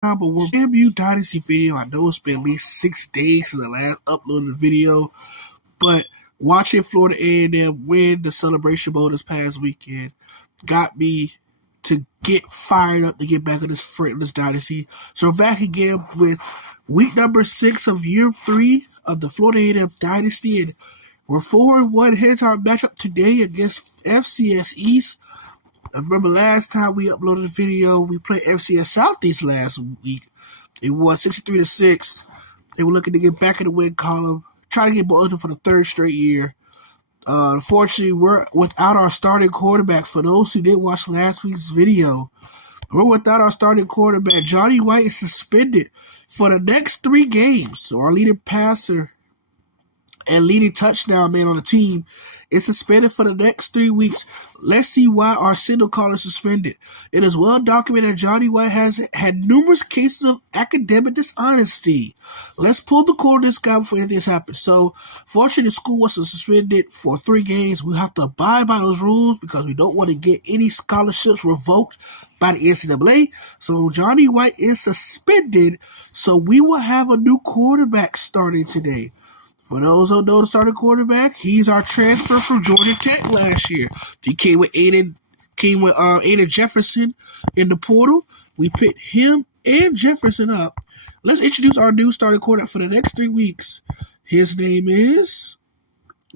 But we're FAMU Dynasty video. I know it's been at least 6 days since I last uploaded the video, but watching Florida A&M win the Celebration Bowl this past weekend got me to get fired up to get back in this dynasty. So we're back again with week number 6 of year 3 of the Florida A&M dynasty, and we're 4-1 heading to our matchup today against FCS East. I remember last time we uploaded a video, we played FCS Southeast last week. It won 63-6. They were looking to get back in the win column, trying to get more for the 3rd straight year. Unfortunately, we're without our starting quarterback. For those who didn't watch last week's video, we're without our starting quarterback. Johnny White is suspended for the next 3 games. So our leading passer and leading touchdown man on the team is suspended for the next 3 weeks. Let's see why our signal caller is suspended. It is well documented that Johnny White has had numerous cases of academic dishonesty. Let's pull the cord of this guy before anything has happened. So, fortunately, the school was suspended for 3 games. We have to abide by those rules because we don't want to get any scholarships revoked by the NCAA. So, Johnny White is suspended. So, we will have a new quarterback starting today. For those who don't know the starting quarterback, he's our transfer from Georgia Tech last year. He came with Aiden Jefferson in the portal. We picked him and Jefferson up. Let's introduce our new starting quarterback for the next 3 weeks. His name is,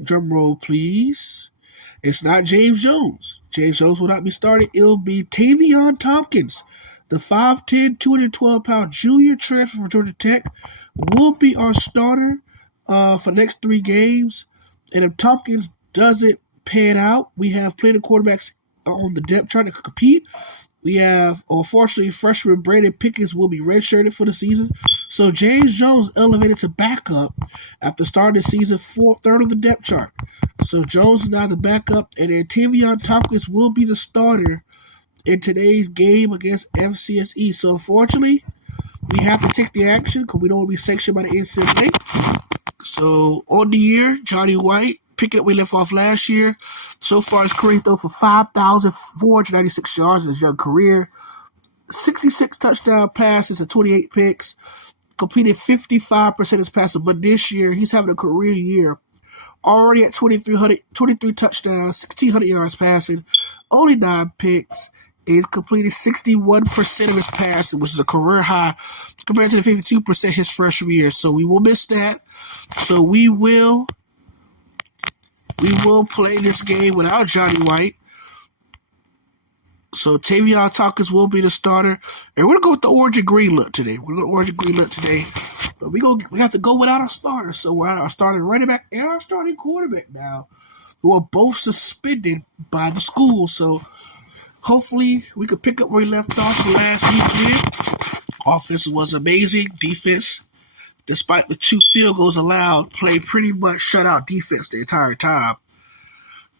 drum roll please, it's not James Jones. James Jones will not be starting. It'll be Tavion Tompkins, the 5'10", 212-pound junior transfer from Georgia Tech, will be our starter for the next 3 games. And if Tompkins doesn't pan out, we have plenty of quarterbacks on the depth chart to compete. We have, unfortunately, freshman Brandon Pickens will be redshirted for the season. So James Jones elevated to backup after starting the season 3rd of the depth chart. So Jones is now the backup, and then Tavion Tompkins will be the starter in today's game against FCS East. So unfortunately, we have to take the action because we don't want to be sanctioned by the NCAA. So, on the year, Johnny White, picking up where he left off last year. So far, his career throw for 5,496 yards in his young career. 66 touchdown passes and 28 picks. Completed 55% of his passes. But this year, he's having a career year. Already at 23 touchdowns, 1,600 yards passing, only 9 picks. He's completed 61% of his passing, which is a career high compared to the 52% his freshman year. So we will miss that. So we will play this game without Johnny White. So Tavion Tompkins will be the starter. And we're going to go with the orange and green look today. But we have to go without our starter. So we're our starting running back and our starting quarterback now, who are both suspended by the school. So hopefully we could pick up where we left off last week. Offense was amazing. Defense, despite the 2 field goals allowed, played pretty much shutout defense the entire time.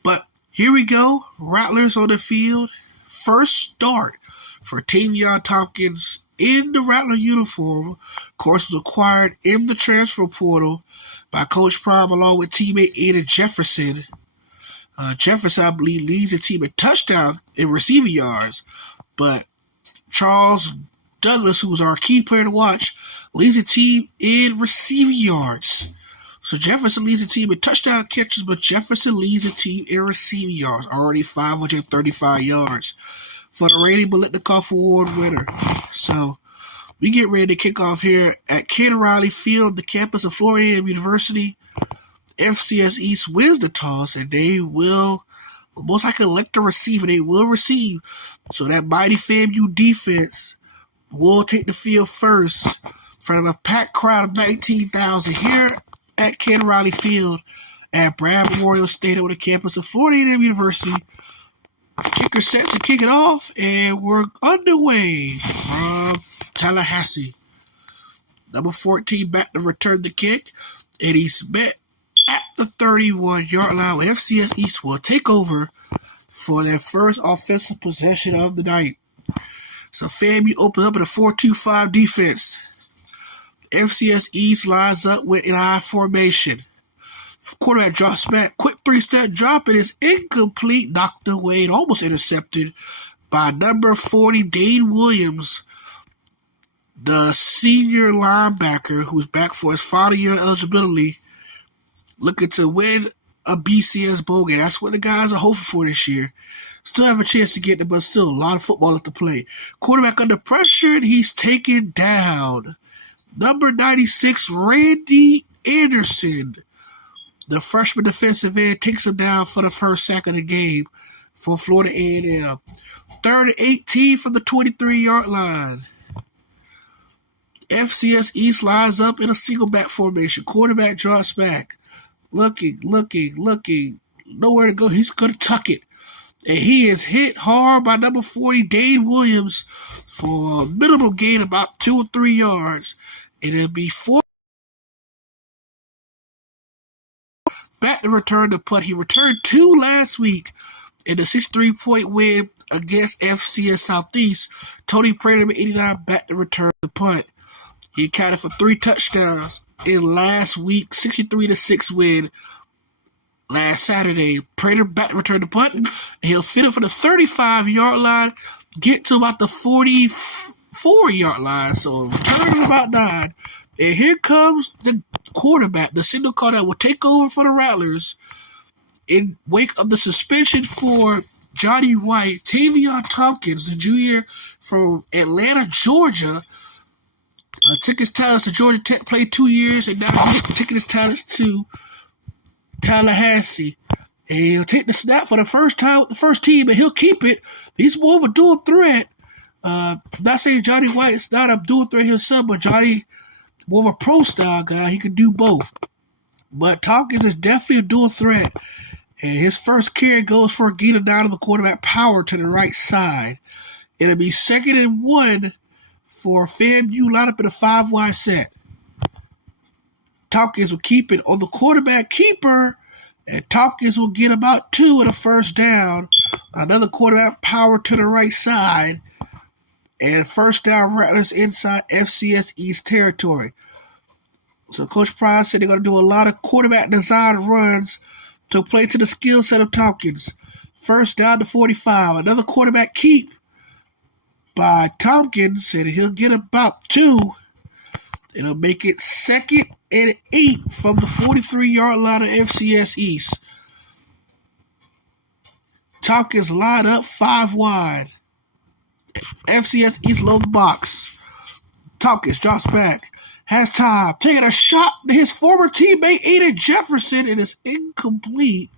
But here we go. Rattlers on the field. First start for Tavion Tompkins in the Rattler uniform. Of course, was acquired in the transfer portal by Coach Prime along with teammate Aiden Jefferson. Jefferson, I believe, leads the team in touchdown and receiving yards. But Charles Douglas, who was our key player to watch, leads the team in receiving yards. So Jefferson leads the team in touchdown catches, but Jefferson leads the team in receiving yards. Already 535 yards for the reigning Biletnikoff Award winner. So we get ready to kick off here at Ken Riley Field, the campus of Florida A&M University. FCS East wins the toss, and they will most likely elect a receiver. They will receive. So that mighty FAMU defense will take the field first in front of a packed crowd of 19,000 here at Ken Riley Field at Brad Memorial Stadium on the campus of Florida A&M University. Kicker set to kick it off, and we're underway from Tallahassee. Number 14 back to return the kick, and he's met at the 31-yard line. FCS East will take over for their first offensive possession of the night. So FAMU opens up in a 4-2-5 defense. FCS East lines up with an I formation. Quarterback drops back. Quick 3-step drop. It is incomplete. Knocked away and almost intercepted by number 40, Dane Williams. the senior linebacker who's back for his final year eligibility, looking to win a BCS bowl game. That's what the guys are hoping for this year. Still have a chance to get it, but still a lot of football left to play. Quarterback under pressure, and he's taken down. Number 96, Randy Anderson. The freshman defensive end takes him down for the first sack of the game for Florida A&M. 3rd and 18 from the 23-yard line. FCS East lines up in a single back formation. Quarterback drops back. Looking. Nowhere to go. He's going to tuck it. And he is hit hard by number 40, Dane Williams, for a minimal gain about 2 or 3 yards. And it'll be 4. Back to return the punt. He returned 2 last week in the 63-point win against FCS Southeast. Tony Prater, number 89, back to return the punt. He accounted for 3 touchdowns in last week, 63-6 win last Saturday. Prater back to return the punt. And he'll fit it for the 35-yard line, get to about the 44-yard line. So return about 9. And here comes the quarterback, the signal call that will take over for the Rattlers in wake of the suspension for Johnny White. Tavion Tompkins, the junior from Atlanta, Georgia, took his talents to Georgia Tech, played 2 years, and now he's taking his talents to Tallahassee. And he'll take the snap for the first time with the first team, and he'll keep it. He's more of a dual threat. I'm not saying Johnny White's not a dual threat himself, but Johnny, more of a pro-style guy. He can do both. But Tompkins is definitely a dual threat. And his first carry goes for a gain of 9 of the quarterback power to the right side. It'll be 2nd and 1 for FAMU, line up in a 5-wide set. Tompkins will keep it on the quarterback keeper, and Tompkins will get about 2 at a first down. Another quarterback power to the right side, and first down Rattlers inside FCS East territory. So Coach Prime said they're going to do a lot of quarterback design runs to play to the skill set of Tompkins. First down to 45. Another quarterback keep by Tompkins, and he'll get about 2. It'll make it 2nd and 8 from the 43-yard line of FCS East. Tompkins line up 5 wide. FCS East load the box. Tompkins drops back. Has time. Taking a shot to his former teammate, Aiden Jefferson, and it's incomplete.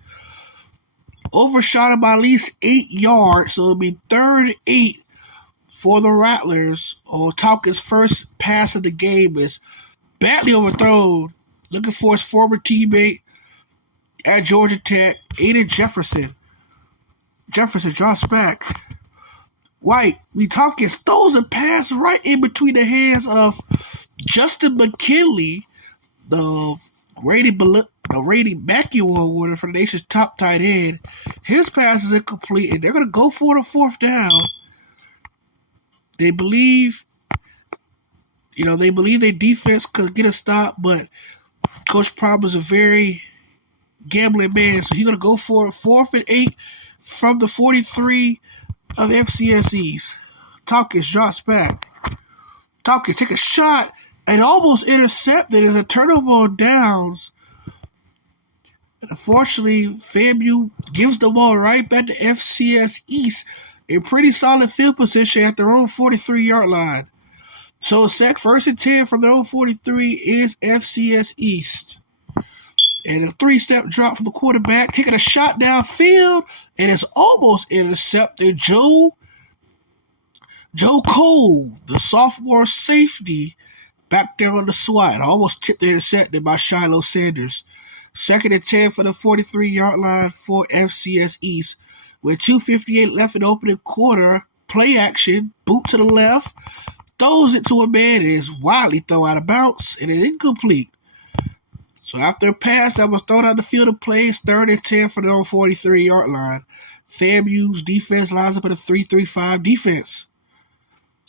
Overshot him by at least 8 yards, so it'll be 3rd and 8 for the Rattlers. Tompkins' first pass of the game is badly overthrown. Looking for his former teammate at Georgia Tech, Aiden Jefferson. Jefferson drops back. White, Tompkins throws a pass right in between the hands of Justin McKinley, the rating Mackey Award winner for the nation's top tight end. His pass is incomplete, and they're going to go for the 4th down. They believe their defense could get a stop, but Coach Prom is a very gambling man, so he's going to go for 4th and 8 from the 43 of FCS East. Tompkins drops back. Tompkins take a shot and almost intercepted as a turnover on downs. And unfortunately, FAMU gives the ball right back to FCS East in pretty solid field position at their own 43-yard line. So 1st and 10 from their own 43 is FCS East. And a 3-step drop from the quarterback, taking a shot downfield, and it's almost intercepted. Joe Cole, the sophomore safety, back there on the SWAT, almost tipped the intercepted by Shiloh Sanders. 2nd and 10 for the 43-yard line for FCS East. With 2:58 left in the opening quarter, play action, boot to the left, throws it to a man, and is wildly thrown out of bounds, and it's incomplete. So after a pass that was thrown out the field of play, it's 3rd and 10 for their own 43-yard line. FAMU's defense lines up in a 3-3-5 defense.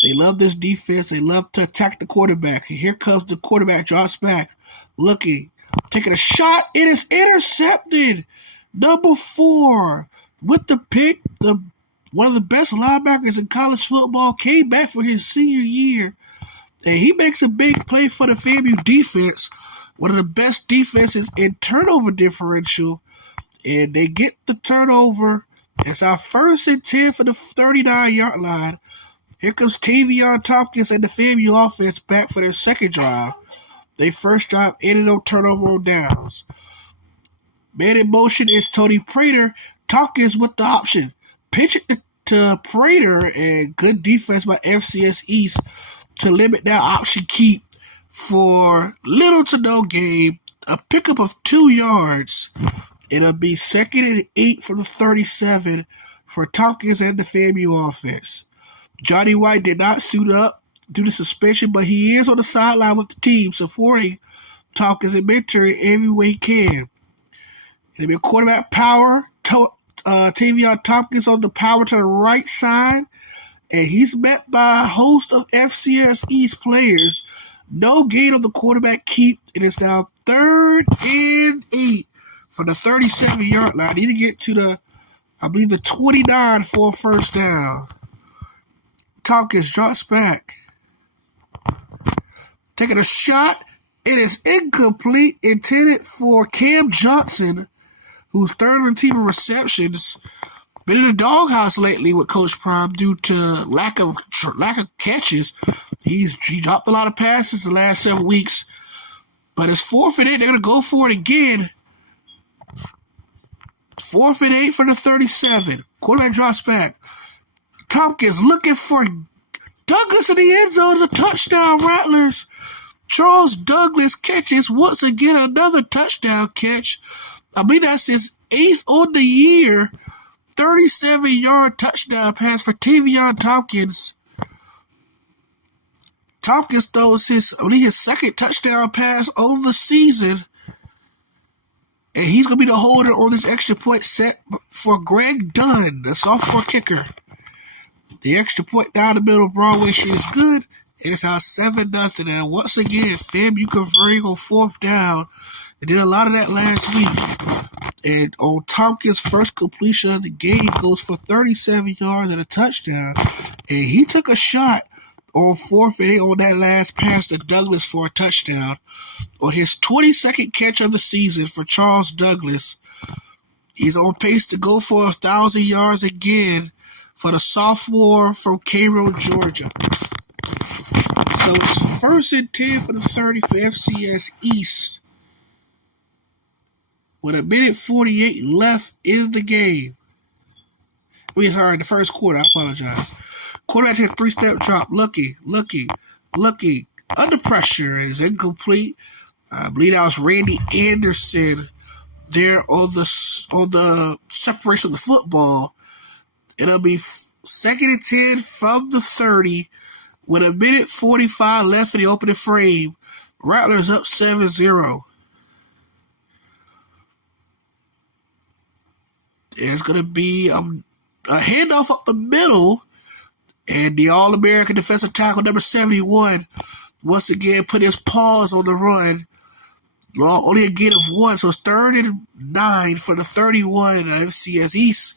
They love this defense. They love to attack the quarterback. And here comes the quarterback, drops back, looking, taking a shot. It is intercepted. Number 4 with the pick. One of the best linebackers in college football came back for his senior year And he makes a big play for the FAMU defense, one of the best defenses in turnover differential. And they get the turnover. It's our 1st and 10 for the 39-yard line. Here comes Tavion Tompkins and the FAMU offense back for their second drive. Their first drive ended on turnover on downs. Man in motion is Tony Prater. Tompkins with the option. Pitch it to Prater, and good defense by FCS East to limit that option keep for little to no gain. A pickup of 2 yards. It'll be 2nd and 8 from the 37 for Tompkins and the FAMU offense. Johnny White did not suit up due to suspension, but he is on the sideline with the team, supporting Tompkins and mentoring every way he can. It'll be a quarterback power. Tavion Tompkins on the power to the right side, and he's met by a host of FCS East players. No gain on the quarterback keep. It is now 3rd and 8 from the 37-yard line. Need to get to the, I believe, the 29 for a first down. Tompkins drops back. Taking a shot. It is incomplete. Intended for Cam Johnson, who's 3rd on the team in receptions. Been in the doghouse lately with Coach Prime due to lack of catches. He dropped a lot of passes the last 7 weeks. But it's 4th and 8. They're going to go for it again. 4th and 8 for the 37. Quarterback drops back. Tompkins looking for Douglas in the end zone. A touchdown, Rattlers. Charles Douglas catches once again another touchdown catch. I believe that's his 8th on the year. 37-yard touchdown pass for Tavion Tompkins. Tompkins throws his 2nd touchdown pass on the season. And he's going to be the holder on this extra point set for Greg Dunn, the sophomore kicker. The extra point down the middle of Broadway Street is good. It is now 7-0. And once again, FAMU converting on 4th down. They did a lot of that last week. And on Tompkins' first completion of the game goes for 37 yards and a touchdown. And he took a shot on 4th and 8 on that last pass to Douglas for a touchdown. On his 22nd catch of the season for Charles Douglas, he's on pace to go for 1,000 yards again for the sophomore from Cairo, Georgia. So it's 1st and 10 for the 30 for FCS East. With 1:48 left in the game. The first quarter, I apologize. Quarterback hit 3-step drop. Looking. Under pressure, and it's incomplete. I believe that was Randy Anderson there on the separation of the football. It'll be 2nd and 10 from the 30 with 1:45 left in the opening frame. Rattlers up 7-0. There's going to be a handoff up the middle, and the All-American defensive tackle number 71 once again put his paws on the run. Only a gain of 1, so it's 3rd and 9 for the 31 FCS East.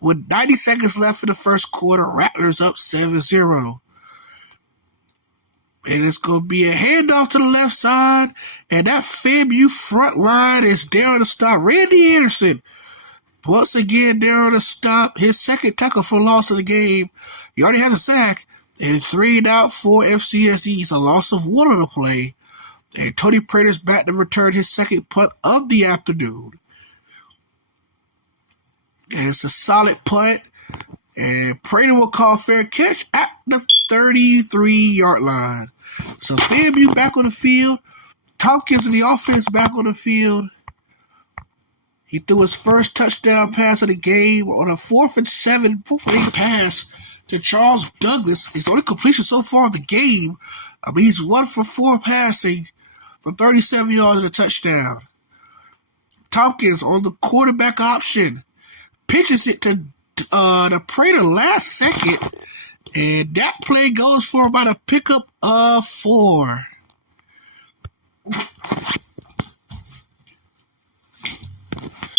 With 90 seconds left in the first quarter, Rattlers up 7-0. And it's going to be a handoff to the left side, and that FAMU front line is there on the stop. Randy Anderson, once again, there on the stop. His 2nd tackle for loss of the game. He already has a sack. And 3 and out for FCS East. A loss of 1 on the play. And Tony Prater's back to return his 2nd punt of the afternoon. And it's a solid punt. And Prater will call fair catch at the 33-yard line. So FAMU back on the field. Tompkins and the offense back on the field. He threw his first touchdown pass of the game on a 4th and 8 pass to Charles Douglas. His only completion so far of the game. I mean, he's 1 for 4 passing for 37 yards and a touchdown. Tompkins on the quarterback option. Pitches it to Prater last second. And that play goes for about a pickup of 4.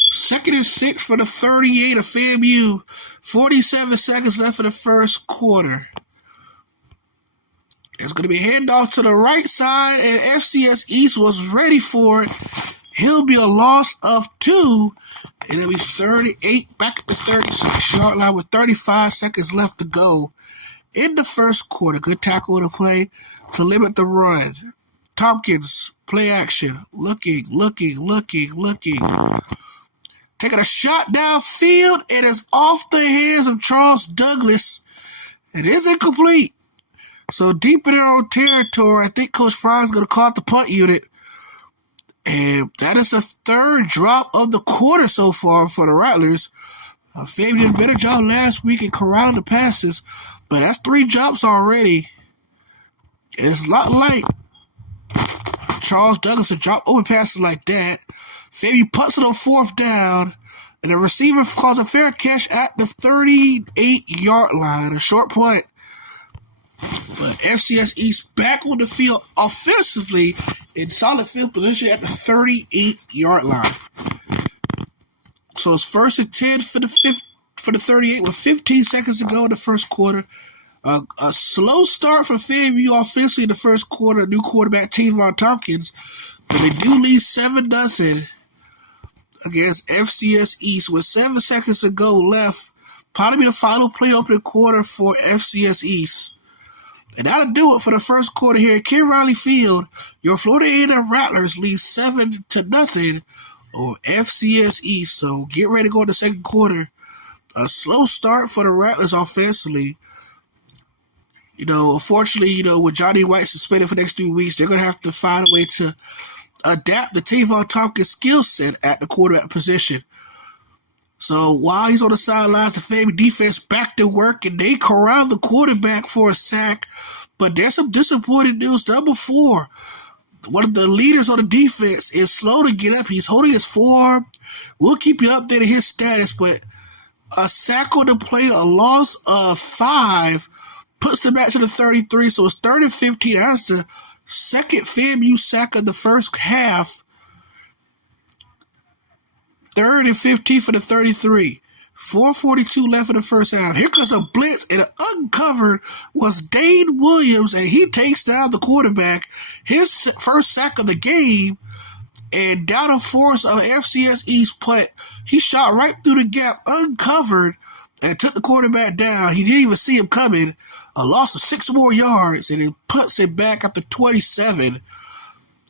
Second and 6 for the 38 of FAMU. 47 seconds left in the first quarter. It's going to be handoff to the right side, and FCS East was ready for it. He'll be a loss of 2, and it'll be 38 back at the 36-yard line with 35 seconds left to go in the first quarter. Good tackle to play to limit the run. Tompkins, play action. Looking. Taking a shot downfield. It is off the hands of Charles Douglas. It is incomplete. So deep in their own territory, I think Coach Prime's going to call out the punt unit. And that is the third drop of the quarter so far for the Rattlers. FAMU did a better job last week in corralling the passes, but that's 3 drops already. And it's not like Charles Douglas to drop open passes like that. FAMU punts it on 4th down, and the receiver calls a fair catch at the 38-yard line, a short punt. But FCS East back on the field offensively in solid field position at the 38-yard line. So it's 1st and 10 for the 38 with 15 seconds to go in the first quarter. A slow start for FAMU offensively in the first quarter. New quarterback Tavon Tompkins, but they do lead 7-0 against FCS East with 7 seconds to go left. Probably be the final play opening quarter for FCS East. And that'll do it for the first quarter here at Ken Riley Field. Your Florida A&M Rattlers lead 7-0 over FCS East. So get ready to go in the second quarter. A slow start for the Rattlers offensively. Unfortunately, with Johnny White suspended for the next 3 weeks, they're going to have to find a way to adapt the Tavon Tompkins skill set at the quarterback position. So while he's on the sidelines, the FAMU defense back to work, and they corral the quarterback for a sack. But there's some disappointing news. Number 4, one of the leaders on the defense, is slow to get up. He's holding his forearm. We'll keep you updated his status, but a sack on the play, a loss of 5, puts them back to the 33. So it's 3rd and 15. That's the second FAMU sack of the first half. 3rd and 15 for the 33. 4:42 left in the first half. Here comes a blitz, and uncovered was Dane Williams, and he takes down the quarterback. His first sack of the game, and down a force of FCS East punt. He shot right through the gap, uncovered, and took the quarterback down. He didn't even see him coming. A loss of 6 more yards, and he puts it back after 27.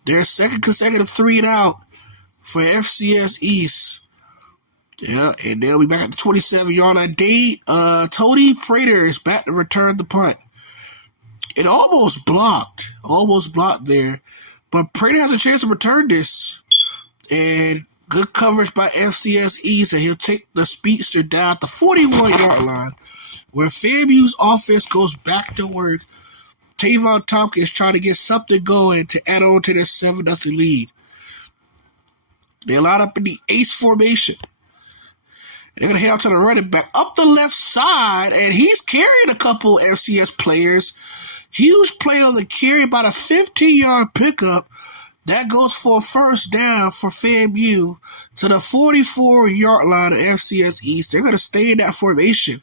Their second consecutive 3-and-out for FCS East. Yeah, and they'll be back at the 27-yard line. Tony Prater is back to return the punt. It almost blocked there. But Prater has a chance to return this. And good coverage by FCS East, and he'll take the speedster down at the 41-yard line, where FAMU's offense goes back to work. Tavon Tompkins trying to get something going to add on to their 7-0 lead. They line up in the ace formation. They're going to head out to the running back up the left side, and he's carrying a couple FCS players. Huge play on the carry, about a 15-yard pickup. That goes for a first down for FAMU to the 44-yard line of FCS East. They're going to stay in that formation.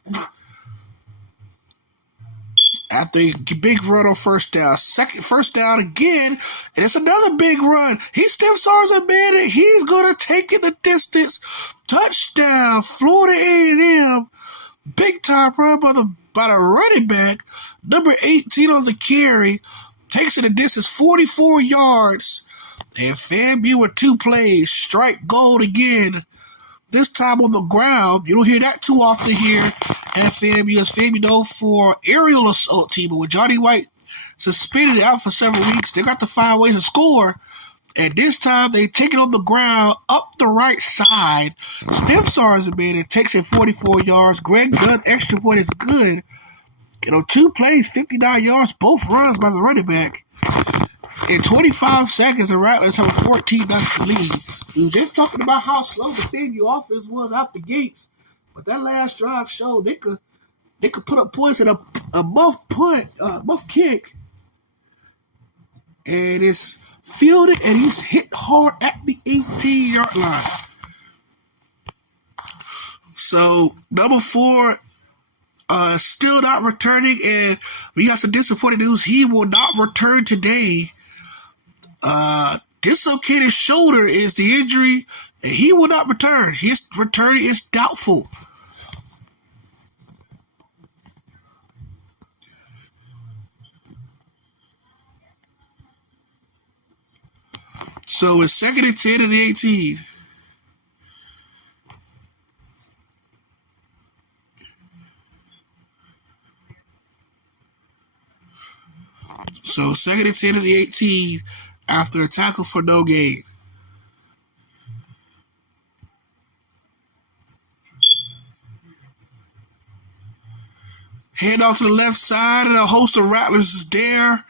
After a big run on first down. Second first down again, and it's another big run. He stiff arms a man, and he's going to take it the distance. Touchdown, Florida A&M. Big time run by the running back. Number 18 on the carry. Takes it the distance, 44 yards. And FAMU with 2 plays. Strike gold again. This time on the ground. You don't hear that too often here at FAMU. As FAMU known for aerial assault team. But with Johnny White suspended out for several weeks, they got to find ways to score. And this time they take it on the ground up the right side. Stiff SARS a man. It takes it 44 yards. Greg Gunn extra point is good. 2 plays, 59 yards, both runs by the running back. In 25 seconds, the Rattlers have a 14-0 lead. We were just talking about how slow the FAMU offense was out the gates, but that last drive showed they could put up points at a muff kick, and it's fielded, and he's hit hard at the 18-yard line. So number 4. still not returning, and we got some disappointing news. He will not return today. Dislocated shoulder is the injury, and he will not return. His return is doubtful. So it's 2nd and 10 and 18. So 2nd and 10 and 18 after a tackle for no gain. Hand off to the left side, and a host of Rattlers is there.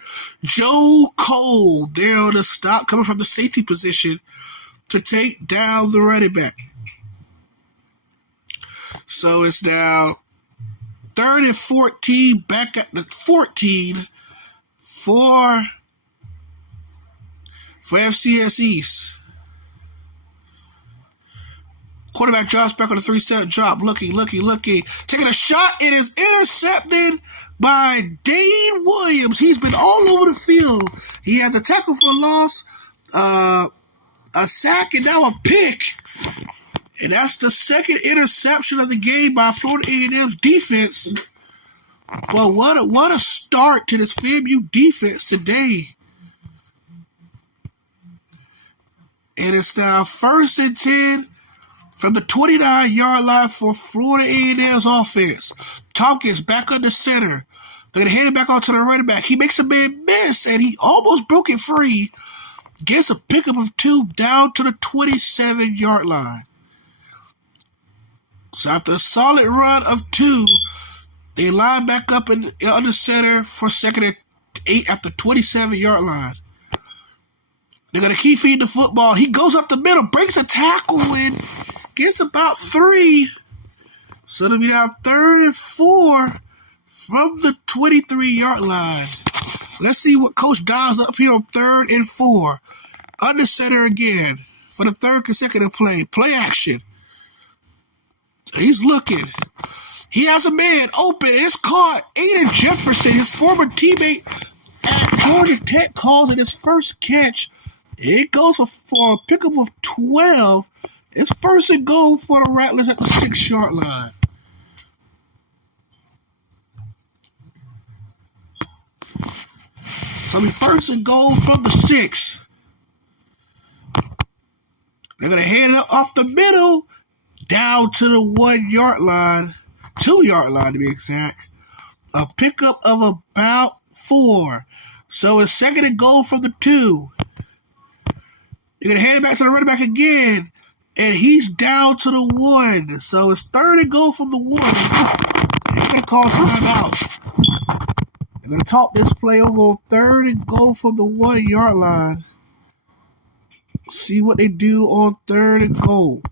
Joe Cole there on the stop, coming from the safety position to take down the running back. So it's now 3rd and 14, back at the 14 for FCS East. Quarterback drops back on the 3-step drop, looking, taking a shot. It is intercepted by Dane Williams. He's been all over the field. He had the tackle for a loss, a sack, and now a pick. And that's the 2nd interception of the game by Florida A&M's defense. Well, what a start to this FAMU defense today. And it's now 1st and 10 from the 29-yard line for Florida A&M's offense. Tompkins back under center. They're going to hand it back onto the running back. He makes a man miss, and he almost broke it free. Gets a pickup of 2 down to the 27-yard line. So after a solid run of 2, they line back up under center for 2nd and 8 at the 27-yard line. They're going to keep feeding the football. He goes up the middle, breaks a tackle, and gets about 3. So it'll be now 3rd and 4 from the 23-yard line. Let's see what Coach dials up here on 3rd and 4. Under center again for the 3rd consecutive play. Play action. He's looking. He has a man open. It's caught. Aiden Jefferson, his former teammate at Georgia Tech, calls it his first catch. It goes for a pickup of 12. It's 1st and goal for the Rattlers at the 6-yard line. So we 1st and goal from the 6. They're going to hand it off the middle down to the 1-yard line. 2-yard line to be exact. A pickup of about 4. So it's 2nd and goal from the 2. You're going to hand it back to the running back again. And he's down to the 1. So it's 3rd and goal from the 1. They're going to call timeout. They're going to talk this play over on 3rd and goal from the 1-yard line. See what they do on 3rd and goal.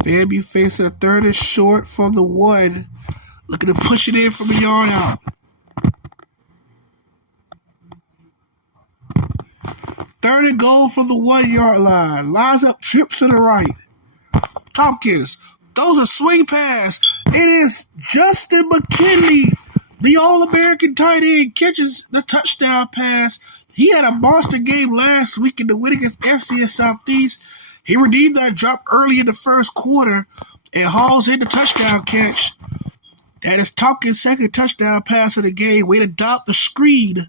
FAMU facing a 3rd and short from the 1. Looking to push it in from a yard out. 3rd and goal from the 1-yard line. Lines up, trips to the right. Tompkins throws a swing pass. It is Justin McKinley, the All-American tight end, catches the touchdown pass. He had a monster game last week in the win against FCS Southeast. He redeemed that drop early in the 1st quarter and hauls in the touchdown catch. That is Tompkins' 2nd touchdown pass of the game. Way to dot the screen.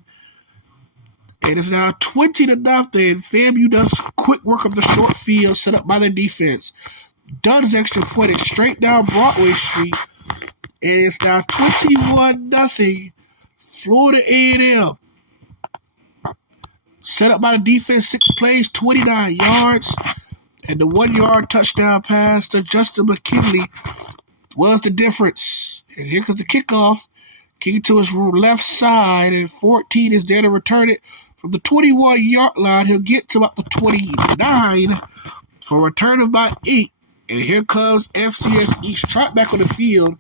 And it's now 20-0. FAMU does quick work of the short field set up by their defense. Dunn's extra point straight down Broadway Street. And it's now 21-0. Florida A&M. Set up by the defense, 6 plays, 29 yards. And the 1-yard touchdown pass to Justin McKinley was the difference. And here comes the kickoff. Kick it to his left side, and 14 is there to return it from the 21-yard line. He'll get to about the 29 for a return of about 8. And here comes FCS East. Trot back on the field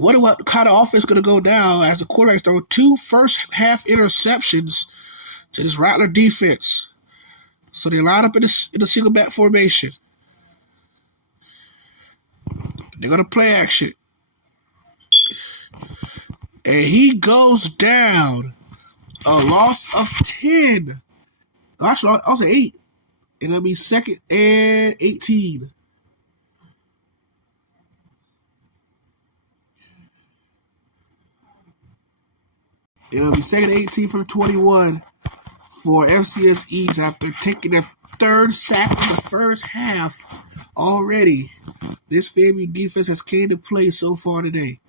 what kind of offense going to go down as the quarterback's throwing 2 first-half interceptions to this Rattler defense. So they line up in a single back formation. They're going to play action. And he goes down. A loss of 10. Actually, I was at 8. And it'll be 2nd and 18. It'll be 2nd and 18 from the 21 for FCS East after taking their 3rd sack in the first half already. This FAMU defense has came to play so far today.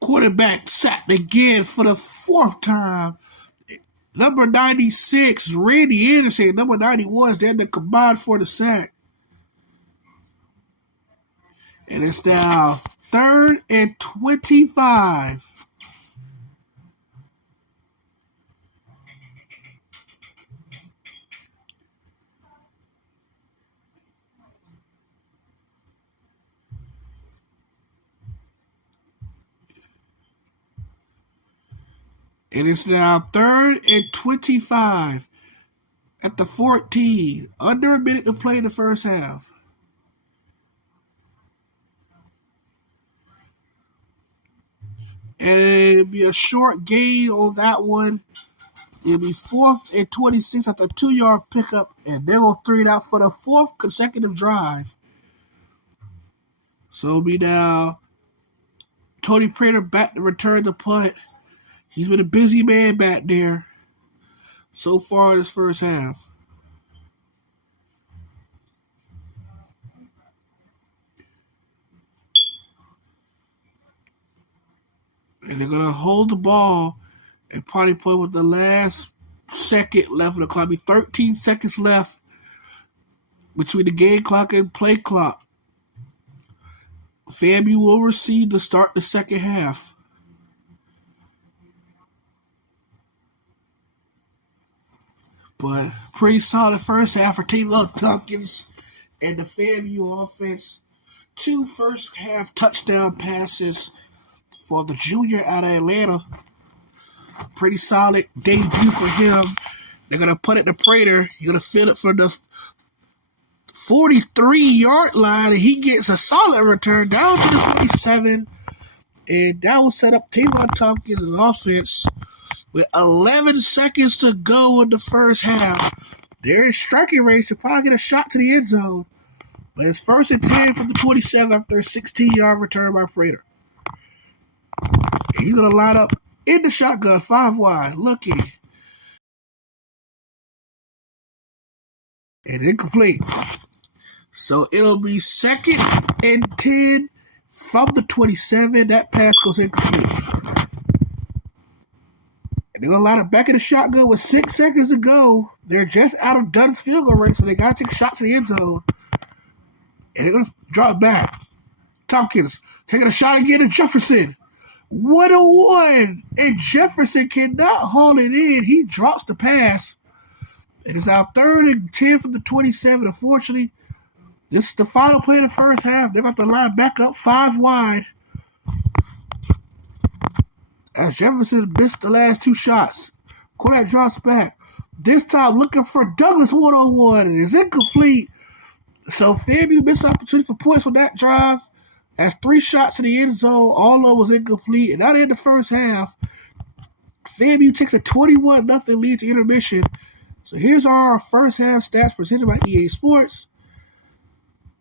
Quarterback sacked again for the 4th time. Number 96, Randy Anderson. Number 91, they're the combined for the sack. And it's now 3rd and 25. And it's now 3rd and 25 at the 14. Under a minute to play in the first half. And it'll be a short gain on that one. It'll be 4th and 26 after a 2-yard pickup. And they're going to 3 it out for the 4th consecutive drive. So it'll be now Tony Prater back to return the punt. He's been a busy man back there so far in this first half. And they're going to hold the ball and probably play with the last second left of the clock. Be 13 seconds left between the game clock and play clock. FAMU will receive to start the second half. But pretty solid first half for Taylor Tompkins and the FAMU offense. 2 first-half touchdown passes for the junior out of Atlanta. Pretty solid debut for him. They're going to put it to Prater. He's going to fill it for the 43-yard line, and he gets a solid return down to the 47. And that will set up Taylor Tompkins and offense. With 11 seconds to go in the first half, they're in striking range to probably get a shot to the end zone. But it's 1st and 10 from the 27 after a 16-yard return by Prater. And he's going to line up in the shotgun, 5 wide, looking. And incomplete. So it'll be 2nd and 10 from the 27. That pass goes incomplete. And they're going to line up back in the shotgun with 6 seconds to go. They're just out of Dunn's field goal range, so they got to take a shot to the end zone. And they're going to drop back. Tompkins taking a shot again at Jefferson. 1-1. And Jefferson cannot haul it in. He drops the pass. It is our 3rd and 10 from the 27. Unfortunately, this is the final play of the first half. They're going to have to line back up 5 wide. As Jefferson missed the last 2 shots. Quarterback drops back. This time looking for Douglas 1-on-1. And it's incomplete. So FAMU missed opportunity for points on that drive. Has 3 shots in the end zone. All of them was incomplete. And out in the first half, FAMU takes a 21-0 lead to intermission. So here's our first half stats presented by EA Sports.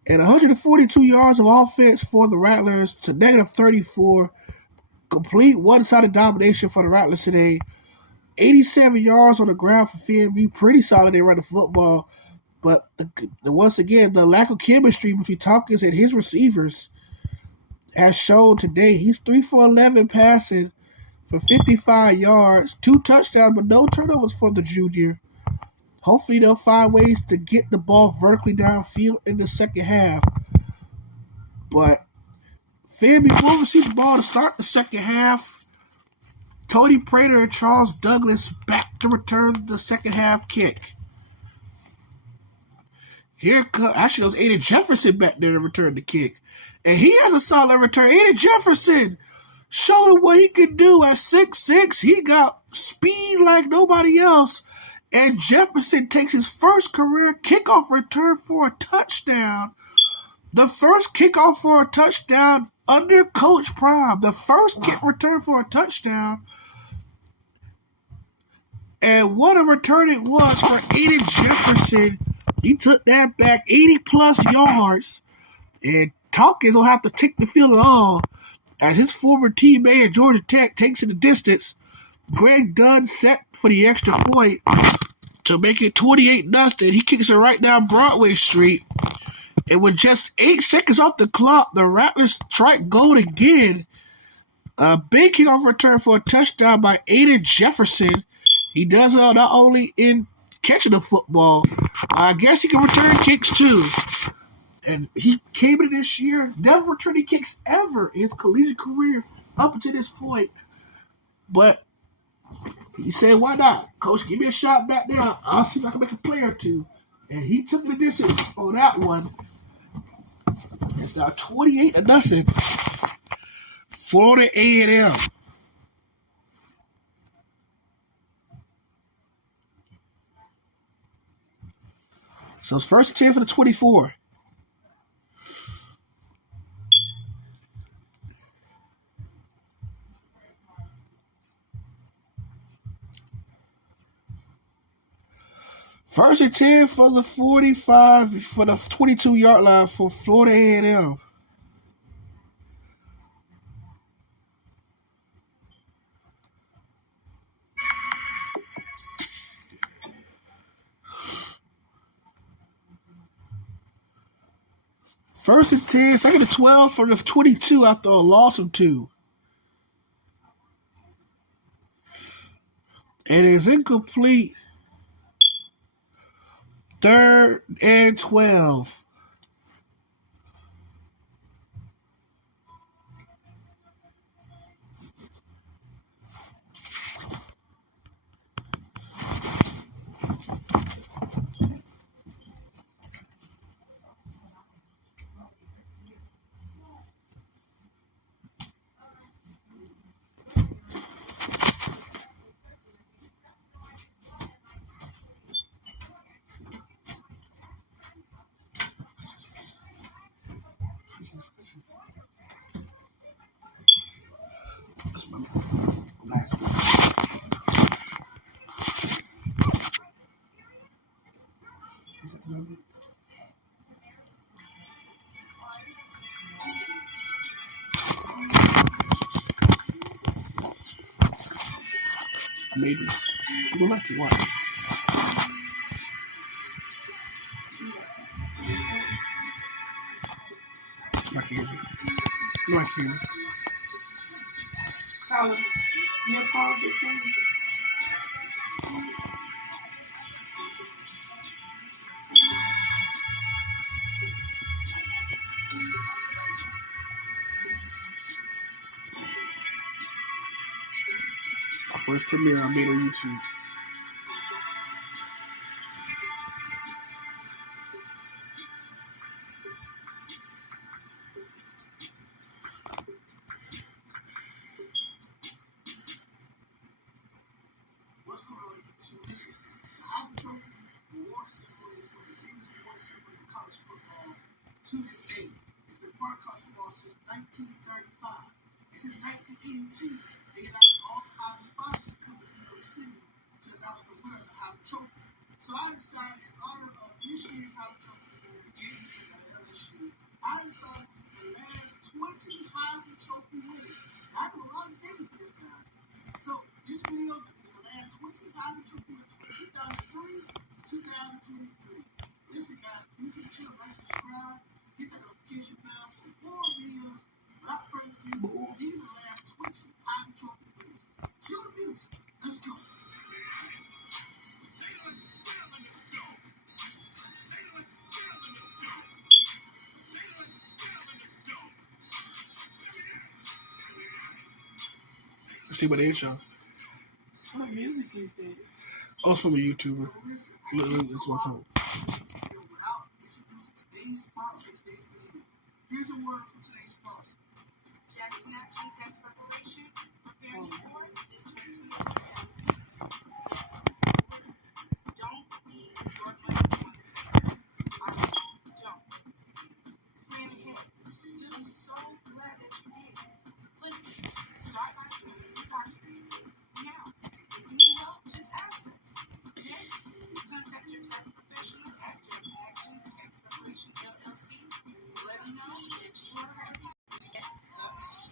And 142 yards of offense for the Rattlers to -34. Complete one-sided domination for the Rattlers today. 87 yards on the ground for FAMU. Pretty solid they run the football. But once again, the lack of chemistry between Tompkins and his receivers has shown today. He's 3 for 11 passing for 55 yards. 2 touchdowns, but no turnovers for the junior. Hopefully they'll find ways to get the ball vertically downfield in the second half. But FAMU will receive the ball to start the second half. Tony Prater and Charles Douglas back to return the second half kick. Here comes, actually, it was Aiden Jefferson back there to return the kick. And he has a solid return. Aiden Jefferson showing what he can do at 6'6". He got speed like nobody else. And Jefferson takes his first career kickoff return for a touchdown. The first kickoff for a touchdown under Coach Prime. The first kick return for a touchdown. And what a return it was for Aiden Jefferson. He took that back 80-plus yards. And Tompkins will have to take the field all as his former teammate at Georgia Tech takes it the distance. Greg Dunn set for the extra point to make it 28-0. He kicks it right down Broadway Street. And with just 8 seconds off the clock, the Rattlers strike gold again. A big kickoff return for a touchdown by Aiden Jefferson. He does not only in catching the football, I guess he can return kicks too. And he came in this year, never returning kicks ever in his collegiate career up until this point. But he said, why not? Coach, give me a shot back there. I'll see if I can make a play or two. And he took the distance on that one. It's now 28-0. Florida A&M. So it's first and 10 for the 24. First and 10 for the 45, for the 22-yard line for Florida A&M. First and 10, second and 12 for the 22 after a loss of 2. It is incomplete. Third and 12. Nice. I made this. Go back to watch. I can't hear you. No, I can't hear you. Colin, you pause it, please. My first premiere I made on YouTube. What's going on YouTube? Listen, the Heisman Trophy award ceremony is one of the biggest award ceremonies in college football to this day. It's been part of college football since 1935. And since 1982, they announced all the Heisman finalists to come to New York City to announce the winner of the Heisman Trophy. So I decided, in honor of this year's Heisman Trophy winner, Jaden Daniels out of LSU, I decided to do the last 20 Heisman Trophy winners. I do a lot of digging for this guy. So this video is the last 20 Heisman Trophy winners from 2003 to 2023. Listen, guys, YouTube channel, like, subscribe, hit that notification bell for more videos. Without further ado, these are the last 20 Heisman Trophy winners. Cue the music. Let's go. Let's see what they show. music is that? Oh, it's from a YouTuber. Look, this one song. Without introducing today's sponsor, today's video. Here's a word from today's sponsor. Jackson Action Tax Preparation. Preparing you for this 2024 tax season. Don't leave your money on the table. I mean, don't. Plan ahead. You'll be so glad that you did. Listen, start by getting your documents. Now, if you need help, just ask us. Next, contact your tax professional at Jackson Action Tax Preparation LLC. Let them know that you are ready to get the money.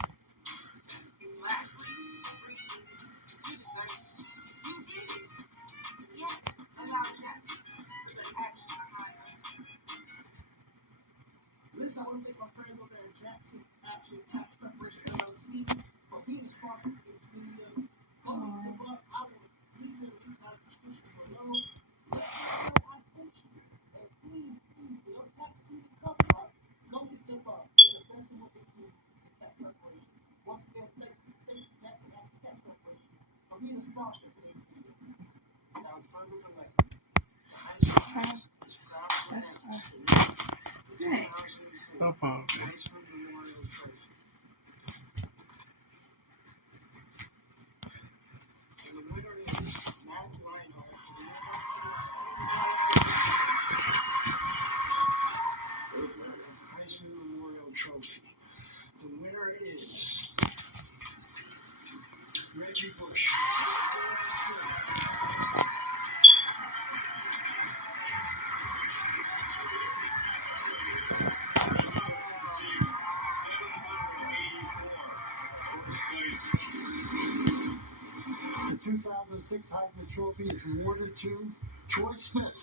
Lastly, breathe easy. You deserve it. You did it. Yes, allow Jackson to put action behind us. Listen, I want to thank my friends over at Jackson Action Tax Preparation LLC for being a sponsor of this video. Go look them up. I will leave them in the description below. Let them know I sent you. And please, when your tax season comes up, go get them up. They're the best in what they do in tax preparation. Once again, thanks to Jackson Action Tax Preparation for being a sponsor of today's video. Without further delay, the high school tax is proud to announce the Next. No problem. High School Memorial Trophy. And the winner is Matt Reinhardt for the High School Memorial Trophy. The winner is Reggie Bush. The 2006 Heisman Trophy is awarded to Troy Smith.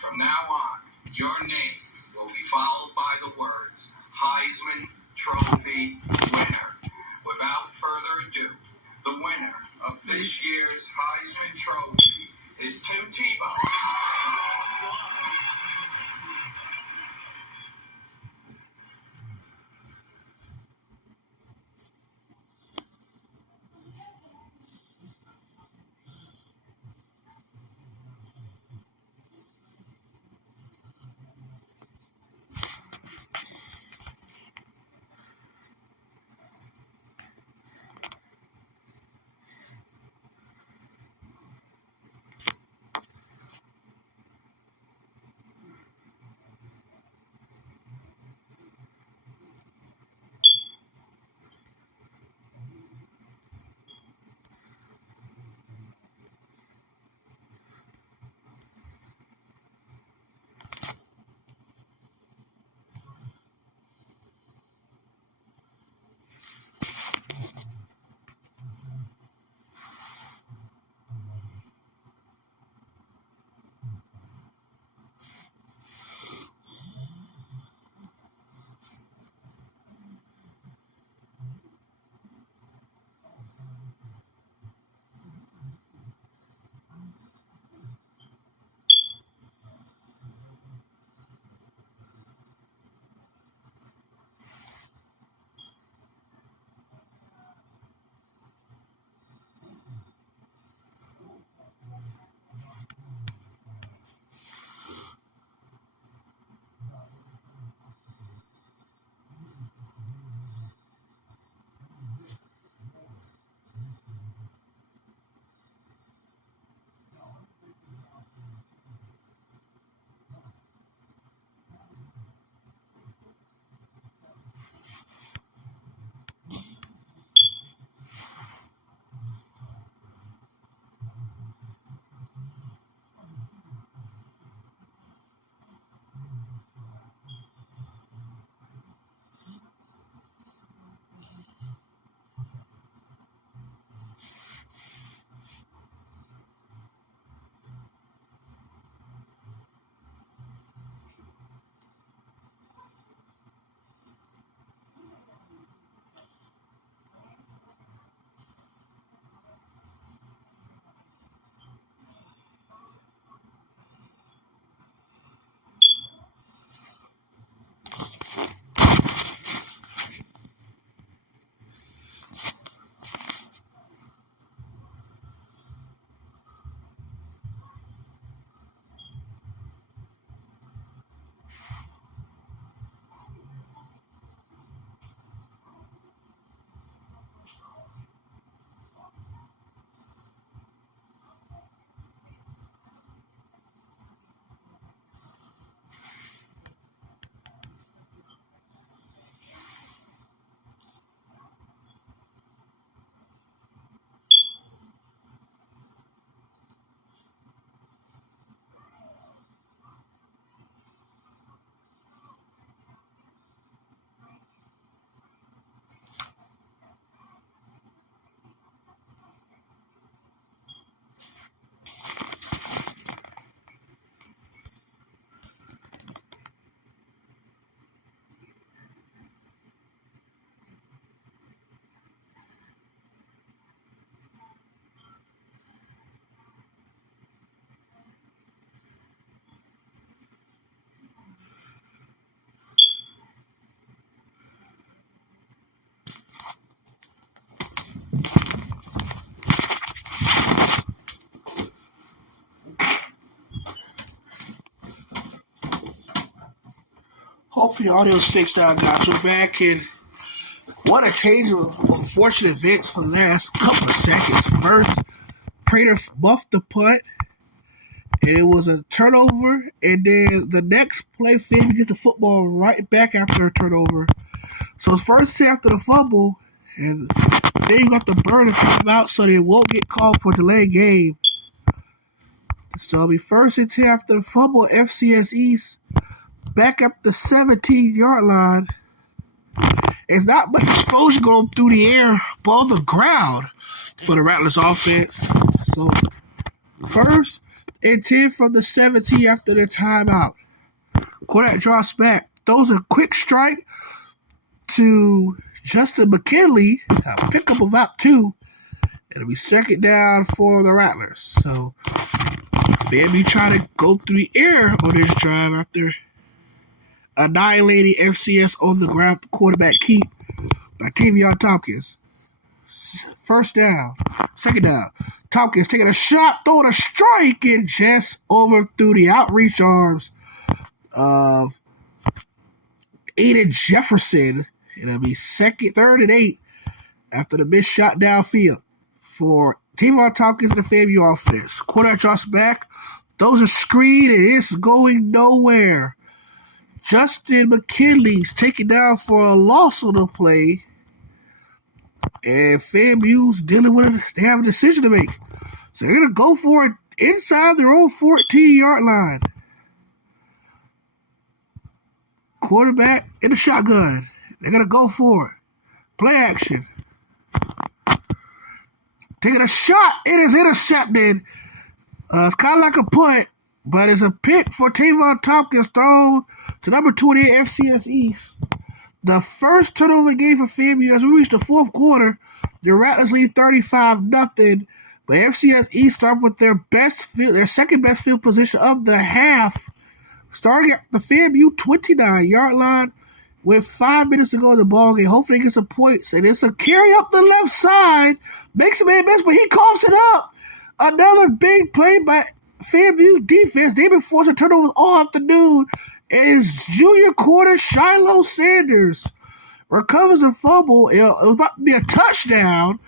From now on, your name will be followed by the words Heisman Trophy winner. Without further ado, the winner of this year's Heisman Trophy is Tim Tebow. Hopefully, the audio's fixed out. Got you back, and what a change of unfortunate events for the last couple of seconds. First, Prater buffed the punt, and it was a turnover. And then the next play, FAMU gets the football right back after a turnover. So it's first play after the fumble, and FAMU got the burn a timeout so they won't get called for delayed game. So it'll be first and 10 after the fumble, FCS East, back up the 17-yard line. It's not much exposure going through the air, but on the ground for the Rattlers offense. So first and 10 from the 17 after the timeout. Quarterback drops back, throws a quick strike to Justin McKinley, a pickup of about 2. It'll be second down for the Rattlers. So FAMU trying to go through the air on this drive after annihilating FCS on the ground. The quarterback keep by Tavion Tompkins. First down, second down. Tompkins taking a shot, throwing a strike, and just overthrew the outreach arms of Aiden Jefferson. It'll be third and 8 after the missed shot downfield for Tavion Tompkins and the FAMU offense. Quarterback drops back, throws a screen, and it's going nowhere. Justin McKinley's taken down for a loss on the play, and FAMU's dealing with it. They have a decision to make. So they're going to go for it inside their own 14-yard line. Quarterback in the shotgun. They're going to go for it. Play action. Taking a shot. It is intercepted. It's kind of like a punt, but it's a pick for Tavion Tompkins thrown to number 28 FCS East. The first turnover game for FAMU as we reach the fourth quarter. The Rattlers lead 35-0, but FCS East start with their second best field position of the half, starting at the FAMU 29-yard line with 5 minutes to go in the ballgame. Hopefully, he gets some points, and it's a carry up the left side, makes a man miss, but he coughs it up. Another big play by FAMU's defense. They've been forcing turnovers all afternoon. Is junior quarter Shiloh Sanders recovers a fumble. It was about to be a touchdown,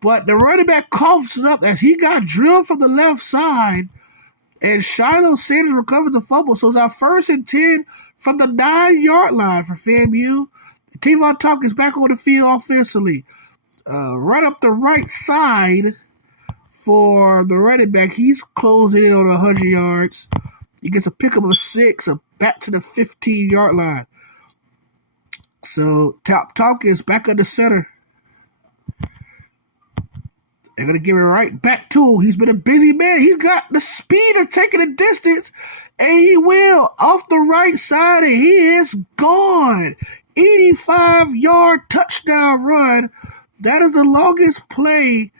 but the running back coughs it up as he got drilled from the left side, and Shiloh Sanders recovers the fumble. So it's our first and 10 from the 9-yard line for FAMU. Tavion Tompkins back on the field offensively. Right up the right side for the running back. He's closing in on 100 yards. He gets a pickup of 6, back to the 15-yard line. So Tompkins back under center. They're going to give it right back to him. He's been a busy man. He's got the speed of taking the distance, and he will off the right side, and he is gone. 85-yard touchdown run. That is the longest play.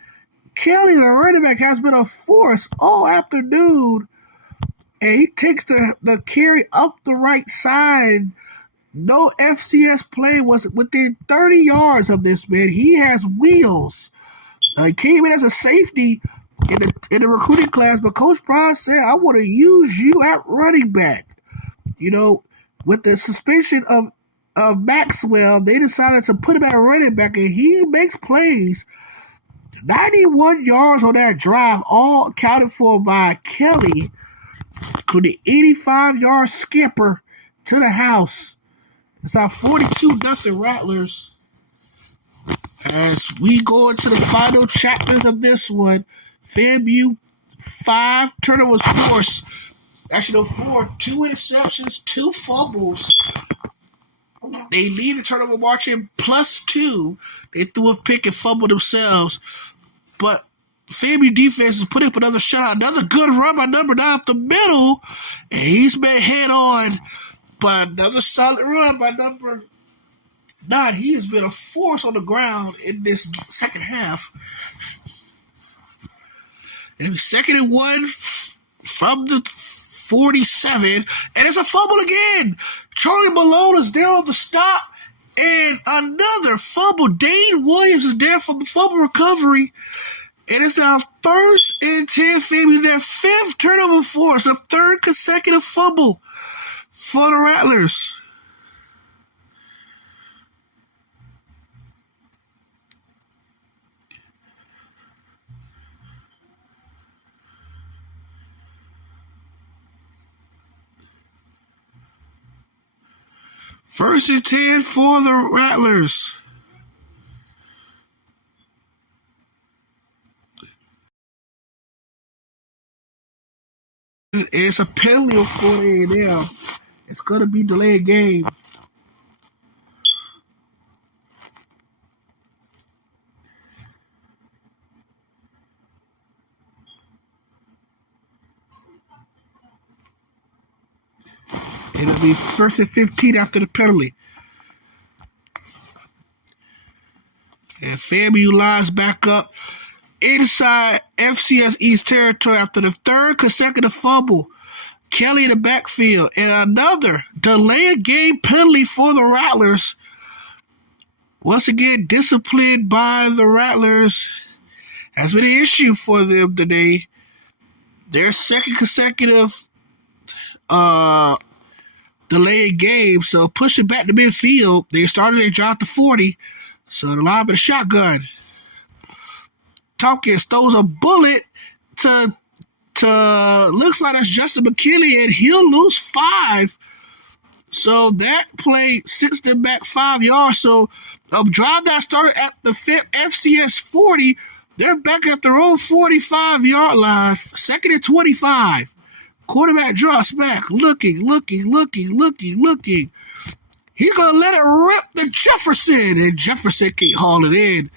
Kelly, the running back, has been a force all afternoon. And he takes the carry up the right side. No FCS play was within 30 yards of this man. He has wheels. He came in as a safety in the recruiting class, but Coach Brown said, I want to use you at running back. You know, with the suspension of Maxwell, they decided to put him at running back, and he makes plays. 91 yards on that drive, all accounted for by Kelly. To the 85-yard skipper to the house. It's our 42-0 Rattlers. As we go into the final chapters of this one, FAMU 5 turnovers forced. Actually, no, 4. 2 interceptions, 2 fumbles. They lead the turnover margin +2. They threw a pick and fumbled themselves. But FAMU defense is putting up another shutout. Another good run by number 9 up the middle. And he's met head on by another solid run by number 9. He has been a force on the ground in this second half. And it's 2nd and 1 from the 47. And it's a fumble again. Charlie Malone is there on the stop. And another fumble. Dane Williams is there for the fumble recovery. And it's now 1st and 10, FAMU, their 5th turnover force, the 3rd consecutive fumble for the Rattlers. First and 10 for the Rattlers. It's a penalty on Florida A&M. It's going to be delayed game. It'll be first and 15 after the penalty. And FAMU lines back up inside FCS East territory after the third consecutive fumble. Kelly in the backfield. And another delayed game penalty for the Rattlers. Once again, discipline by the Rattlers has been an issue for them today. Their second consecutive delayed game, so push it back to midfield. They started their drive to 40, so the line with a shotgun. Tompkins throws a bullet to looks like that's Justin McKinney, and he'll lose 5. So that play sits them back 5 yards. So a drive that started at the FCS 40, they're back at their own 45-yard line, second and 25. Quarterback drops back, looking. He's going to let it rip to Jefferson, and Jefferson can't haul it in.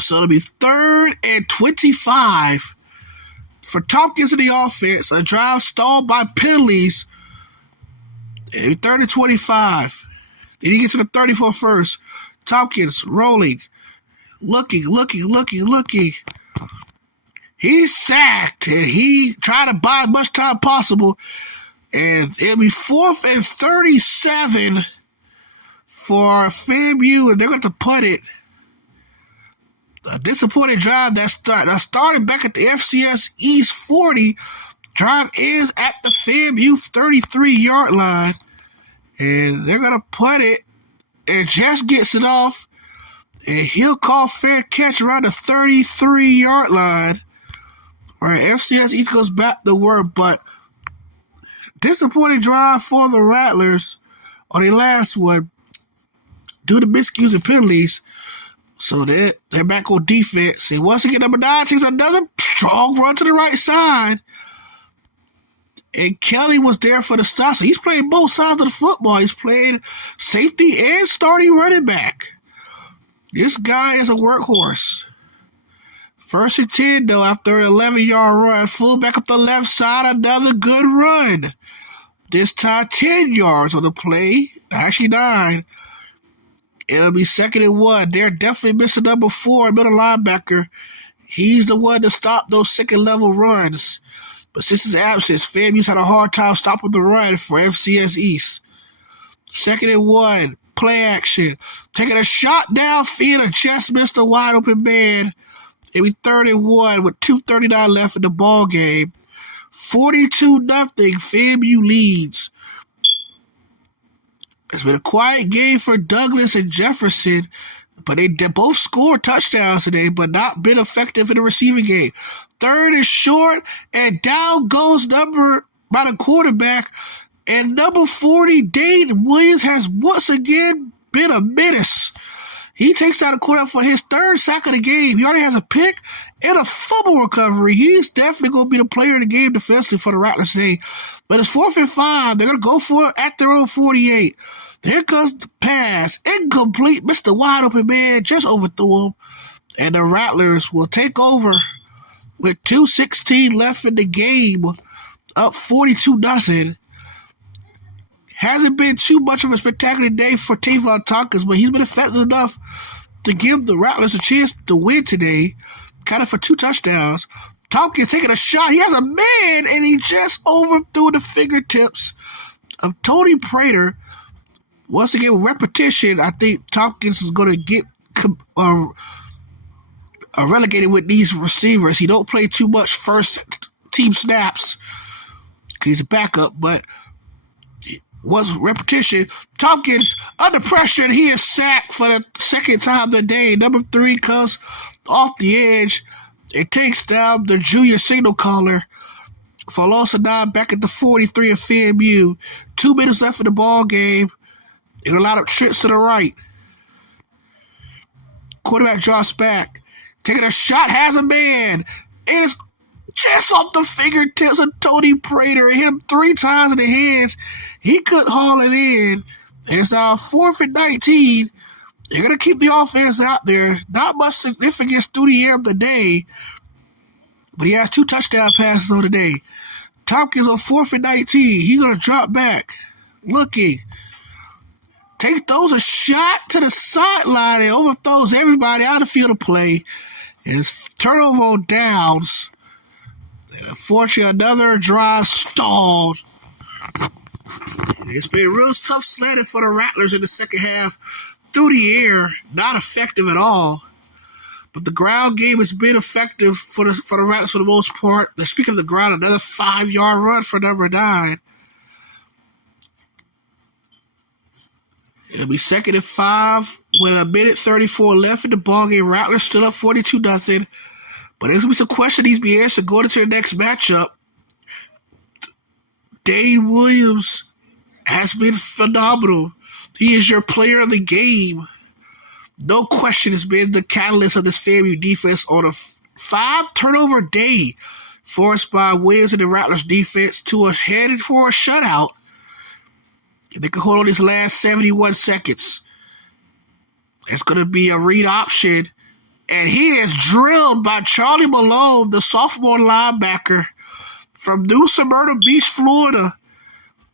So it'll be 3rd and 25 for Tompkins in the offense. A drive stalled by penalties. 3rd and 25. Then he gets to the 34 first. Tompkins rolling, looking. He's sacked, and he tried to buy as much time possible. And it'll be 4th and 37 for FAMU, and they're going to punt it. A disappointing drive that started back at the FCS East 40. Drive is at the FAMU 33-yard line. And they're going to punt it. And Jess gets it off. And he'll call fair catch around the 33-yard line. All right, FCS East goes back to work, but disappointing drive for the Rattlers on the last one due to miscues and penalties. So they're back on defense. And once again, number 9 takes another strong run to the right side. And Kelly was there for the stop. So he's playing both sides of the football. He's playing safety and starting running back. This guy is a workhorse. First and 10, though, after an 11-yard run. Fullback up the left side, another good run. This time, 10 yards on the play. Actually, 9. It'll be 2nd and 1. They're definitely missing number 4, middle linebacker. He's the one to stop those second-level runs. But since his absence, FAMU's had a hard time stopping the run for FCS East. 2nd and 1. Play action. Taking a shot downfield and just missed a wide-open man. It'll be 3rd and 1 with 2:39 left in the ball game. 42-0, FAMU leads. It's been a quiet game for Douglas and Jefferson, but they both scored touchdowns today, but not been effective in the receiving game. 3rd and short, and down goes number by the quarterback. And number 40, Dane Williams, has once again been a menace. He takes out a quarterback for his 3rd sack of the game. He already has a pick and a fumble recovery. He's definitely going to be the player of the game defensively for the Rattlers today. But it's 4th and 5. They're going to go for it at their own 48. Here comes the pass. Incomplete. Mr. Wide Open Man just overthrew him. And the Rattlers will take over with 2:16 left in the game. Up 42-0. Hasn't been too much of a spectacular day for Tavon Tompkins, but he's been effective enough to give the Rattlers a chance to win today, kind of for 2 touchdowns. Tompkins taking a shot. He has a man, and he just overthrew the fingertips of Tony Prater. Once again, with repetition, I think Tompkins is going to get relegated with these receivers. He don't play too much first-team snaps because he's a backup, but was repetition. Tompkins under pressure, and he is sacked for the 2nd time today. Number 3 comes off the edge. It takes down the junior signal caller for loss of 9 back at the 43 of FAMU. 2 minutes left in the ball game. And a lot of trips to the right. Quarterback drops back. Taking a shot, has a man. It is just off the fingertips of Tony Prater. It hit him 3 times in the hands. He couldn't haul it in. And it's now 4th and 19. They're going to keep the offense out there. Not much significance through the air of the day. But he has 2 touchdown passes on the day. Tompkins on 4th and 19. He's going to drop back. Looking. Throws a shot to the sideline and overthrows everybody out of the field of play. And it's turnover on downs. And unfortunately, another drive stalled. It's been real tough sledding for the Rattlers in the second half. Through the air, not effective at all. But the ground game has been effective for the Rattlers for the most part. Speaking of the ground, another 5-yard run for number 9. It'll be 2nd and 5 with a minute 34 left in the ballgame. Rattlers still up 42-0. But there's going to be some questions needs to be answered going into the next matchup. Dane Williams has been phenomenal. He is your player of the game. No question has been the catalyst of this FAMU defense on a 5-turnover day forced by Williams and the Rattlers defense to a headed for a shutout. They can hold on these last 71 seconds. It's going to be a read option. And he is drilled by Charlie Malone, the sophomore linebacker from New Smyrna Beach, Florida.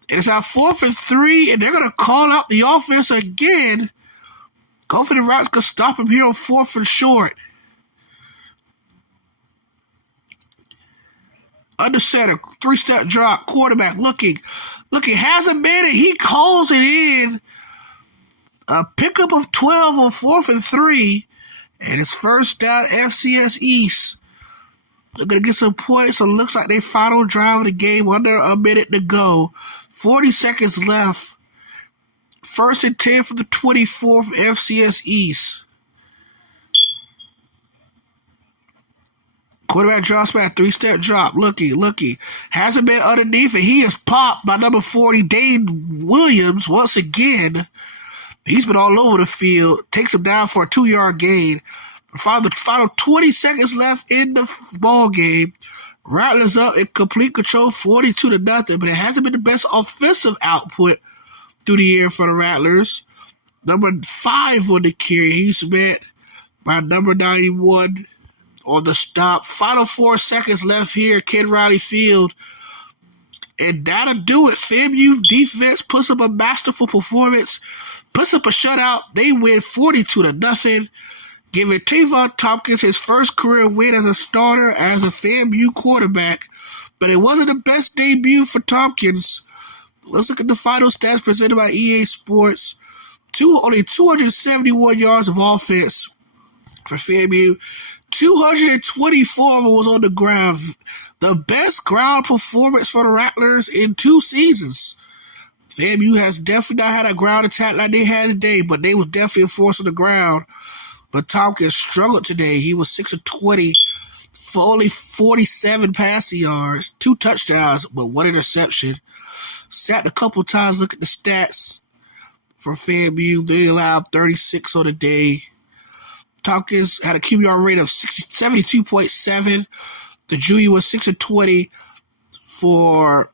And it's our 4th and 3, and they're going to call out the offense again. Hopefully the Rattlers can stop him here on 4th and short. Under center, 3-step drop, quarterback looking, has a man, and he calls it in. A pickup of 12 on 4th and 3, and it's first down FCS East. They're going to get some points, so it looks like they final drive of the game, under a minute to go. 40 seconds left. 1st and 10 for the 24th FCS East. Quarterback drops back, 3-step drop, looking. Hasn't been underneath it. He is popped by number 40, Dane Williams, once again. He's been all over the field. Takes him down for a 2-yard gain. Final 20 seconds left in the ball game. Rattlers up in complete control, 42-0, but it hasn't been the best offensive output through the air for the Rattlers. Number 5 on the carry. He's met by number 91 on the stop. Final 4 seconds left here, Ken Riley Field. And that'll do it. FAMU defense puts up a masterful performance, puts up a shutout. They win 42-0, giving Tavon Tompkins his first career win as a starter as a FAMU quarterback. But it wasn't the best debut for Tompkins. Let's look at the final stats presented by EA Sports. Only 271 yards of offense for FAMU. 224 of it was on the ground. The best ground performance for the Rattlers in 2 seasons. FAMU has definitely not had a ground attack like they had today, but they was definitely a force on the ground. But Tompkins struggled today. He was 6 of 20 for only 47 passing yards, 2 touchdowns, but 1 interception. Sacked a couple times. Look at the stats for FAMU. They allowed 36 on the day. Tompkins had a QBR rate of 72.7. The junior was 6 of 20 for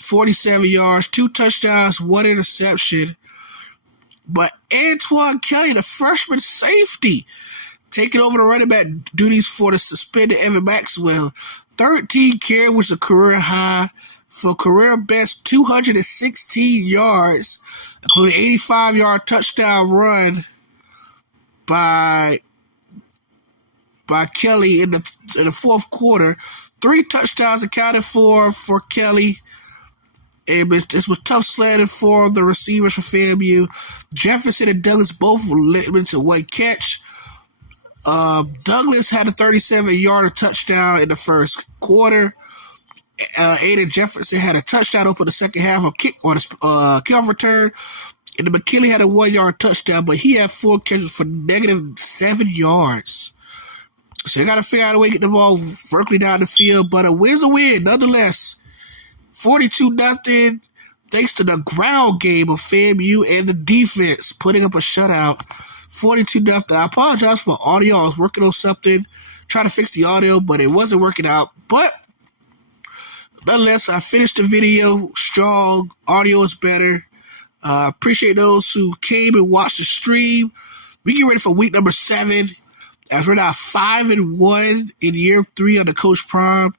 47 yards, 2 touchdowns, 1 interception. But Antoine Kelly, the freshman safety, taking over the running back duties for the suspended Evan Maxwell. 13 carries was a career high for career best 216 yards, including 85-yard touchdown run by Kelly in the fourth quarter. 3 touchdowns accounted for Kelly. This was tough sledding for the receivers for FAMU. Jefferson and Douglas both limited to 1 catch. Douglas had a 37-yard touchdown in the first quarter. Aiden Jefferson had a touchdown open the second half of kickoff return. And the McKinley had a 1-yard touchdown, but he had 4 catches for -7 yards. So they got to figure out a way to get the ball vertically down the field. But a win's a win, nonetheless. 42-0. thanks to the ground game of FAMU and the defense putting up a shutout, 42-0. I apologize for my audio. I was working on something, trying to fix the audio, but it wasn't working out. But nonetheless, I finished the video strong. Audio is better. Appreciate those who came and watched the stream. We get ready for week number 7, as we're now 5-1 in year 3 under Coach Prime.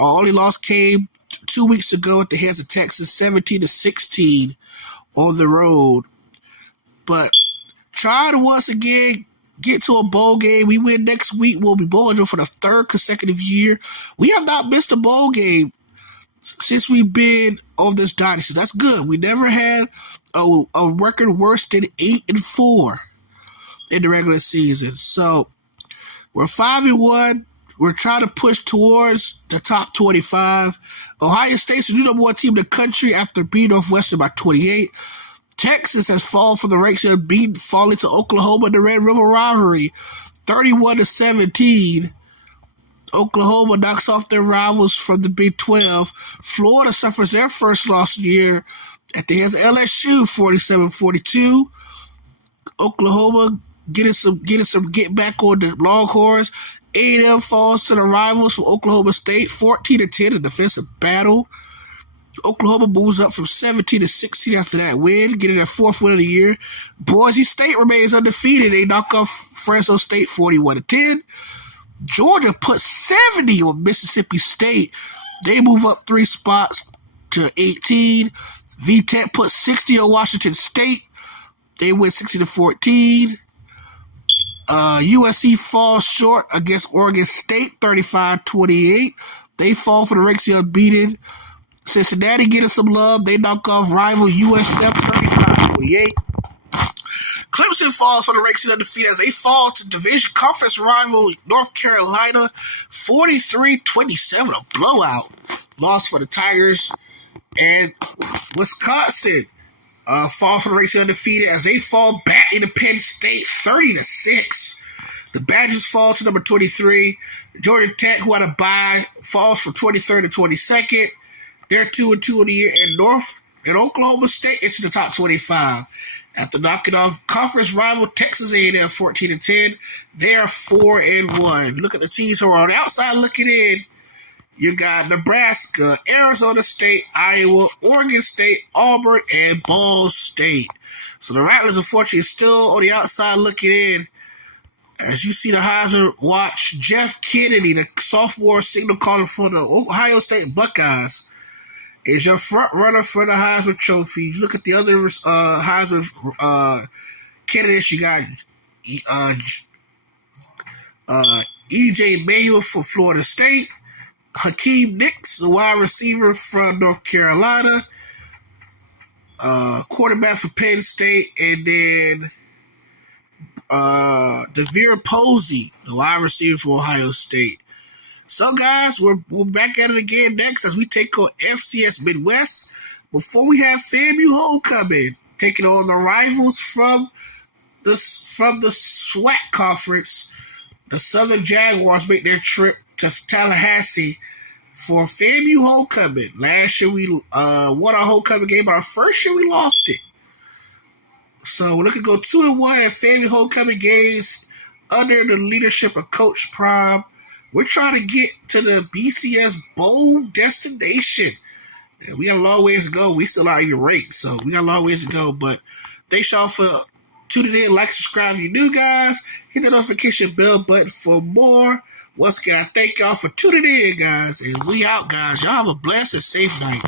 Our only loss came 2 weeks ago at the hands of Texas, 17-16 on the road. But try to once again get to a bowl game. We win next week. We'll be bowling for the 3rd consecutive year. We have not missed a bowl game since we've been on this dynasty. That's good. We never had a record worse than 8-4 in the regular season. So we're 5-1. We're trying to push towards the top 25. Ohio State's the new number 1 team in the country after beating Northwestern by 28. Texas has fallen from the ranks and falling to Oklahoma in the Red River rivalry, 31-17. Oklahoma knocks off their rivals from the Big 12. Florida suffers their first loss of the year at the hands of LSU, 47-42. Oklahoma getting back on the Longhorns. A&M falls to the rivals from Oklahoma State, 14-10 in defensive battle. Oklahoma moves up from 17-16 after that win, getting their 4th win of the year. Boise State remains undefeated. They knock off Fresno State 41-10. Georgia put 70 on Mississippi State. They move up 3 spots to 18. VTech put 60 on Washington State. They win 60-14. USC falls short against Oregon State, 35-28. They fall for the ranks of unbeaten. Cincinnati getting some love. They knock off rival USF, 35-28. Clemson falls for the ranks of undefeated as they fall to division conference rival North Carolina, 43-27, a blowout loss for the Tigers. And Wisconsin fall for the ranks of undefeated as they fall back into Penn State, 30-6. The Badgers fall to number 23. Georgia Tech, who had a bye, falls from 23rd to 22nd. They're 2-2 in the year. And Oklahoma State into the top 25. After knocking off conference rival Texas A&M 14-10, they are 4-1. Look at the teams who are on the outside looking in. You got Nebraska, Arizona State, Iowa, Oregon State, Auburn, and Ball State. So the Rattlers, unfortunately, are still on the outside looking in. As you see the Heisman watch, Jeff Kennedy, the sophomore signal caller for the Ohio State Buckeyes, is your front runner for the Heisman Trophy. You look at the other Heisman candidates. You got E.J. Manuel for Florida State, Hakeem Nicks, the wide receiver from North Carolina, quarterback for Penn State, and then DeVere Posey, the wide receiver for Ohio State. So, guys, we're back at it again next as we take on FCS Midwest. Before we have FAMU Homecoming, taking on the rivals from the SWAC Conference. The Southern Jaguars make their trip to Tallahassee for FAMU Homecoming. Last year we won our homecoming game, but our first year we lost it. So we're looking to go 2-1 at FAMU Homecoming games under the leadership of Coach Prime. We're trying to get to the BCS Bowl destination. And we got a long ways to go. We still out in your rank, so we got a long ways to go. But thanks y'all for tuning in. Like, subscribe if you're new, guys. Hit the notification bell button for more. Once again, I thank y'all for tuning in, guys. And we out, guys. Y'all have a blessed and safe night.